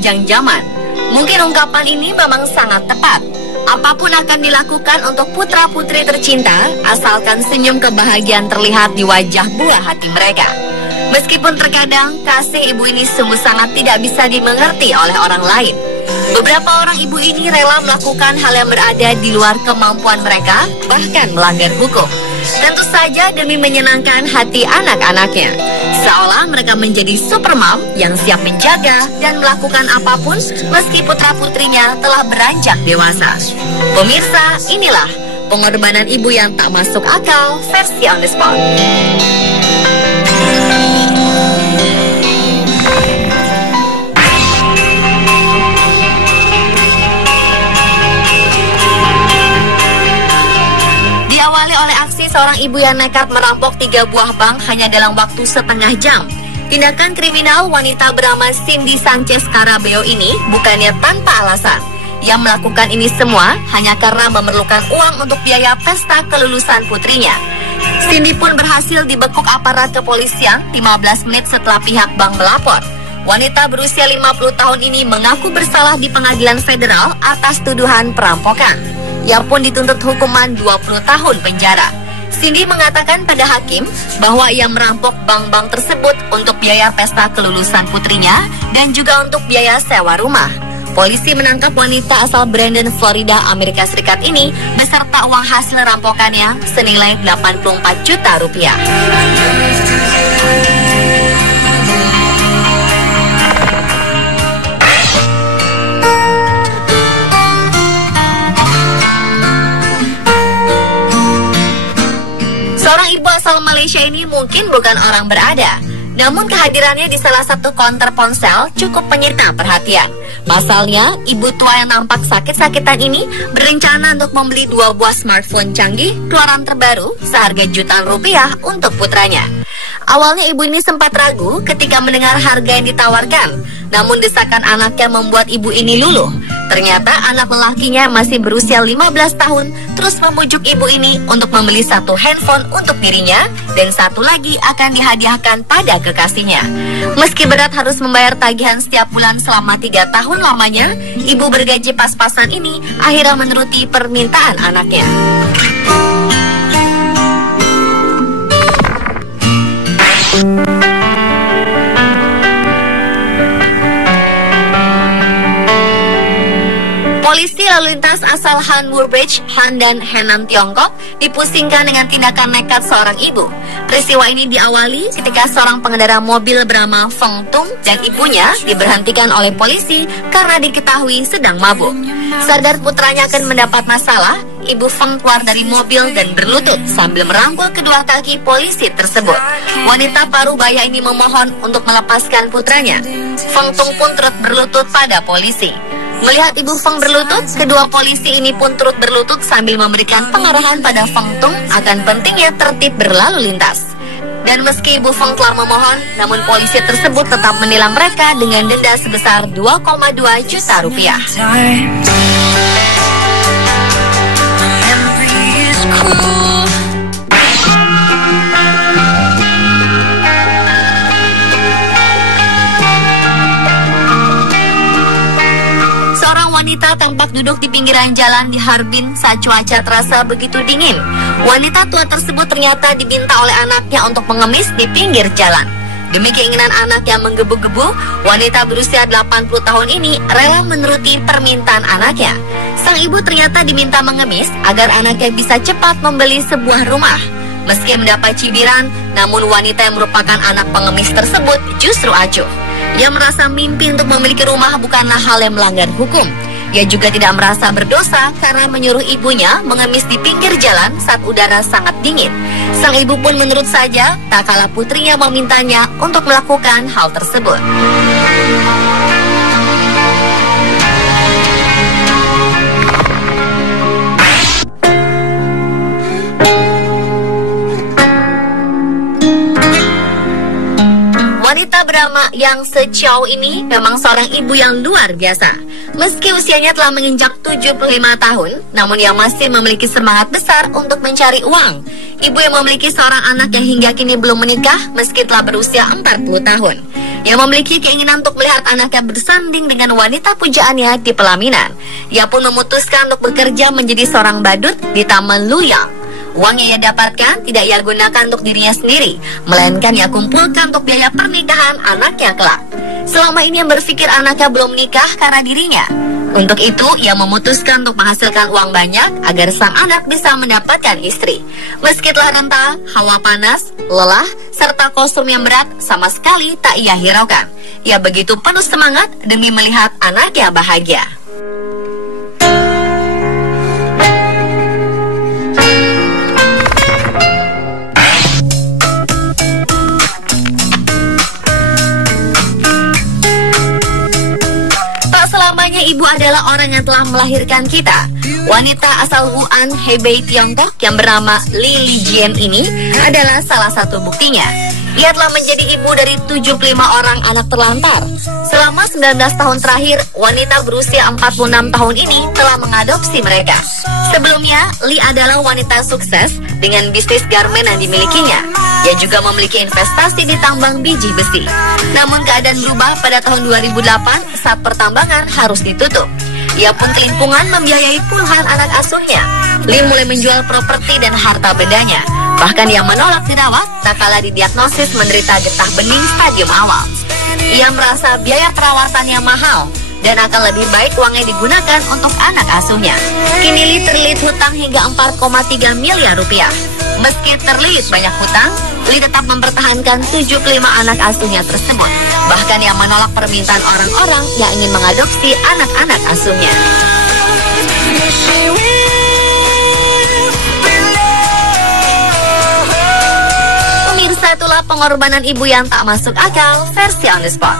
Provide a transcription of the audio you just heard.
sepanjang zaman. Mungkin ungkapan ini memang sangat tepat. Apapun akan dilakukan untuk putra-putri tercinta, asalkan senyum kebahagiaan terlihat di wajah buah hati mereka. Meskipun terkadang kasih ibu ini sungguh sangat tidak bisa dimengerti oleh orang lain. Beberapa orang ibu ini rela melakukan hal yang berada di luar kemampuan mereka, bahkan melanggar hukum. Tentu saja demi menyenangkan hati anak-anaknya. Seolah mereka menjadi supermom yang siap menjaga dan melakukan apapun meski putra-putrinya telah beranjak dewasa. Pemirsa, inilah pengorbanan ibu yang tak masuk akal versi On The Spot. Seorang ibu yang nekat merampok 3 buah bank hanya dalam waktu setengah jam. Tindakan kriminal wanita bernama Cindy Sanchez Carabeo ini bukannya tanpa alasan. Ia melakukan ini semua hanya karena memerlukan uang untuk biaya pesta kelulusan putrinya. Cindy pun berhasil dibekuk aparat kepolisian 15 menit setelah pihak bank melapor. Wanita berusia 50 tahun ini mengaku bersalah di pengadilan federal atas tuduhan perampokan. Ia pun dituntut hukuman 20 tahun penjara. Cindy mengatakan pada hakim bahwa ia merampok bank-bank tersebut untuk biaya pesta kelulusan putrinya dan juga untuk biaya sewa rumah. Polisi menangkap wanita asal Brandon, Florida, Amerika Serikat ini beserta uang hasil rampokannya senilai 84 juta rupiah. Seorang ibu asal Malaysia ini mungkin bukan orang berada, namun kehadirannya di salah satu konter ponsel cukup menyita perhatian. Pasalnya, ibu tua yang nampak sakit-sakitan ini berencana untuk membeli 2 buah smartphone canggih keluaran terbaru seharga jutaan rupiah untuk putranya. Awalnya ibu ini sempat ragu ketika mendengar harga yang ditawarkan, namun desakan anaknya membuat ibu ini luluh. Ternyata anak lelakinya masih berusia 15 tahun terus membujuk ibu ini untuk membeli 1 handphone untuk dirinya dan 1 lagi akan dihadiahkan pada kekasihnya. Meski berat harus membayar tagihan setiap bulan selama 3 tahun lamanya, ibu bergaji pas-pasan ini akhirnya menuruti permintaan anaknya. Polisi lalu lintas asal Han Woolbridge, Han dan Henan, Tiongkok dipusingkan dengan tindakan nekat seorang ibu. Peristiwa ini diawali ketika seorang pengendara mobil bernama Feng Tung dan ibunya diberhentikan oleh polisi karena diketahui sedang mabuk. Sadar putranya akan mendapat masalah, ibu Feng keluar dari mobil dan berlutut sambil merangkul kedua kaki polisi tersebut. Wanita parubaya ini memohon untuk melepaskan putranya. Feng Tung pun turut berlutut pada polisi. Melihat ibu Feng berlutut, kedua polisi ini pun turut berlutut sambil memberikan pengarahan pada Feng Tung akan pentingnya tertib berlalu lintas. Dan meski ibu Feng telah memohon, namun polisi tersebut tetap menilang mereka dengan denda sebesar 2,2 juta rupiah. Wanita tampak duduk di pinggiran jalan di Harbin saat cuaca terasa begitu dingin. Wanita tua tersebut ternyata diminta oleh anaknya untuk mengemis di pinggir jalan. Demi keinginan anak yang menggebu-gebu, wanita berusia 80 tahun ini rela menuruti permintaan anaknya. Sang ibu ternyata diminta mengemis agar anaknya bisa cepat membeli sebuah rumah. Meski mendapat cibiran, namun wanita yang merupakan anak pengemis tersebut justru acuh. Ia merasa mimpi untuk memiliki rumah bukanlah hal yang melanggar hukum. Ia juga tidak merasa berdosa karena menyuruh ibunya mengemis di pinggir jalan saat udara sangat dingin. Sang ibu pun menurut saja, tak kalah putrinya memintanya untuk melakukan hal tersebut. Wanita bernama Yang Seciao ini memang seorang ibu yang luar biasa. Meski usianya telah menginjak 75 tahun, namun ia masih memiliki semangat besar untuk mencari uang. Ibu yang memiliki seorang anak yang hingga kini belum menikah meski telah berusia 40 tahun. Ia memiliki keinginan untuk melihat anaknya bersanding dengan wanita pujaannya di pelaminan. Ia pun memutuskan untuk bekerja menjadi seorang badut di Taman Luyang. Uang yang ia dapatkan tidak ia gunakan untuk dirinya sendiri, melainkan ia kumpulkan untuk biaya pernikahan anaknya kelak. Selama ini ia berpikir anaknya belum menikah karena dirinya. Untuk itu, ia memutuskan untuk menghasilkan uang banyak agar sang anak bisa mendapatkan istri. Meski telah renta, hawa panas, lelah, serta kostum yang berat sama sekali tak ia hiraukan. Ia begitu penuh semangat demi melihat anaknya bahagia. Ibu adalah orang yang telah melahirkan kita. Wanita asal Wuhan, Hebei, Tiongkok yang bernama Li Lijian ini adalah salah satu buktinya. Ia telah menjadi ibu dari 75 orang anak terlantar. Selama 19 tahun terakhir, wanita berusia 46 tahun ini telah mengadopsi mereka. Sebelumnya, Li adalah wanita sukses dengan bisnis garmen yang dimilikinya. Ia juga memiliki investasi di tambang biji besi. Namun keadaan berubah pada tahun 2008 saat pertambangan harus ditutup. Ia pun kelimpungan membiayai puluhan anak asuhnya. Li mulai menjual properti dan harta bendanya. Bahkan ia menolak dirawat tak kala didiagnosis menderita getah bening stadium awal. Ia merasa biaya perawatannya mahal dan akan lebih baik uangnya digunakan untuk anak asuhnya. Kini Li terlilit hutang hingga 4,3 miliar rupiah. Meski terlilit banyak hutang, Li tetap mempertahankan 75 anak asuhnya tersebut. Bahkan ia menolak permintaan orang-orang yang ingin mengadopsi anak-anak asuhnya. Pemirsa, itulah pengorbanan ibu yang tak masuk akal versi On The Spot.